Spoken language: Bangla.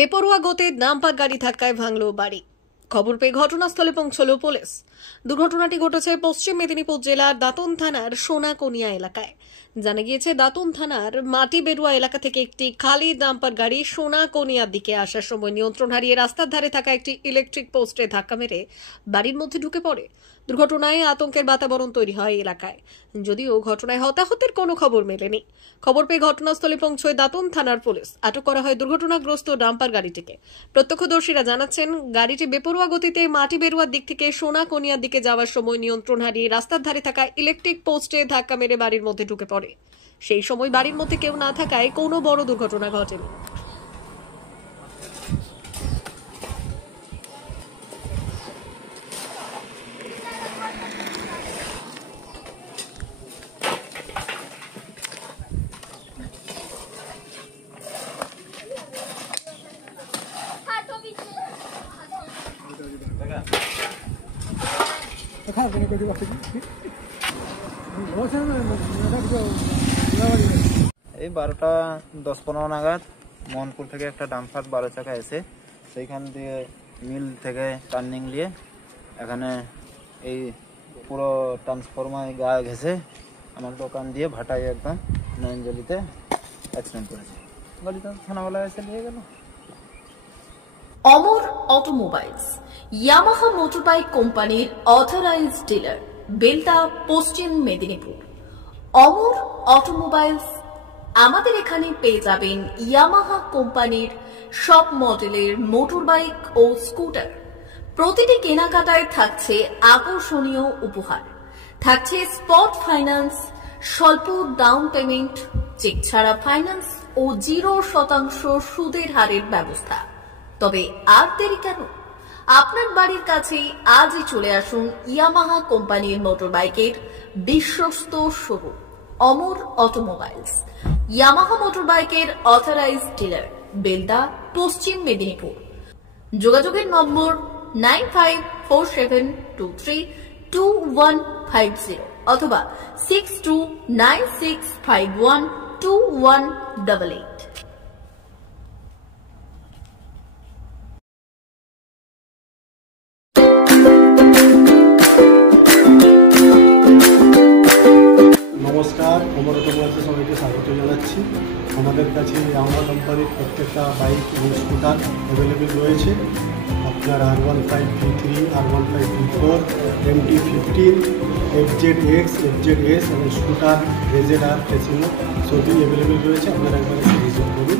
বেপরোয়া গতির ডাম্পার গাড়ি ধাক্কায় ভাঙল বাড়ি। খবর পেয়ে ঘটনাস্থলে পৌঁছল পুলিশ। দুর্ঘটনাটি ঘটেছে পশ্চিম মেদিনীপুর জেলার দাঁতন থানার সোনাকনিয়া এলাকায়। জানা গিয়েছে, দাঁতন থানার মাটি বেরুয়া এলাকা থেকে একটি খালি ডাম্পার গাড়ি সোনাকনিয়ার দিকে আসার সময় নিয়ন্ত্রণ হারিয়ে রাস্তার ধারে থাকা একটি ইলেকট্রিক পোস্টে ধাক্কা মেরে বাড়ির মধ্যে ঢুকে পড়ে। দুর্ঘটনায় আতঙ্কের বাতাবরণ তৈরি হয় এলাকায়। যদিও ঘটনায় হতাহতের কোনো খবর মেলেনি। খবর পেয়ে ঘটনাস্থলে পৌঁছয় দাঁতন থানার পুলিশ। আটক করা হয় দুর্ঘটনাগ্রস্ত ডাম্পার গাড়িটিকে। প্রত্যক্ষদর্শীরা জানাচ্ছেন, গাড়িটি বেপরোয়া গতিতে মাটি বেরুয়ার দিক থেকে সোনাকনিয়ার দিকে যাওয়ার সময় নিয়ন্ত্রণ হারিয়ে রাস্তার ধারে থাকা ইলেকট্রিক পোস্টে ধাক্কা মেরে বাড়ির মধ্যে ঢুকে পড়ে। সেই সময় বাড়ির মধ্যে কেউ না থাকায় কোনো বড় দুর্ঘটনা ঘটেনি। এই 12টা 10-15 নাগাদ মোহনপুর থেকে একটা ডাম্পার 12 চাকা এসে সেইখান দিয়ে মিল থেকে টার্নিং নিয়ে এখানে এই পুরো ট্রান্সফরমার গায়ে ঘেসে আমার দোকান দিয়ে ভাটাই একদম নয়নজলিতে অ্যাক্সিডেন্ট করেছে। গাড়িটা থানাওয়ালা এসে নিয়ে গেল। অমর অটোমোবাইলস ইয়ামাহা মোটরবাইক কোম্পানির অথরাইজড ডিলার, বেলদা, পশ্চিম মেদিনীপুর। অমর অটোমোবাইলস, আমাদের এখানে পেয়ে যাবেন ইয়ামাহা কোম্পানির সব মডেলের মোটরবাইক ও স্কুটার। প্রতিটি কেনাকাটায় থাকছে আকর্ষণীয় উপহার, থাকছে স্পট ফাইন্যান্স, স্বল্প ডাউন পেমেন্ট, চেক ছাড়া ফাইন্যান্স ও 0% সুদের হারের ব্যবস্থা। তবে আর দেরি কেন? আপনার বাড়ির কাছেই আজই চলে আসুন ইয়ামাহা কোম্পানির মোটরবাইকের বিশ্বস্ত শোরুম অমর অটোমোবাইলস, ইয়ামাহা মোটরবাইকের অথরাইজড ডিলার, বেলদা, পশ্চিম মেদিনীপুর। যোগাযোগের নম্বর 9547232150 অথবা 6296512188। নমস্কার, অমর অটোমোবাইলসে সবাইকে স্বাগত জানাচ্ছি। আমাদের কাছে ইয়ামাহা কোম্পানির প্রত্যেকটা বাইক এবং স্কুটার অ্যাভেলেবেল রয়েছে। আপনার R15V3, R15V4, MT15, FZX, FZS এবং স্কুটার RZR, ফেসিনো সবই অ্যাভেলেবেল রয়েছে। আপনারা একবার ভিজিট করুন।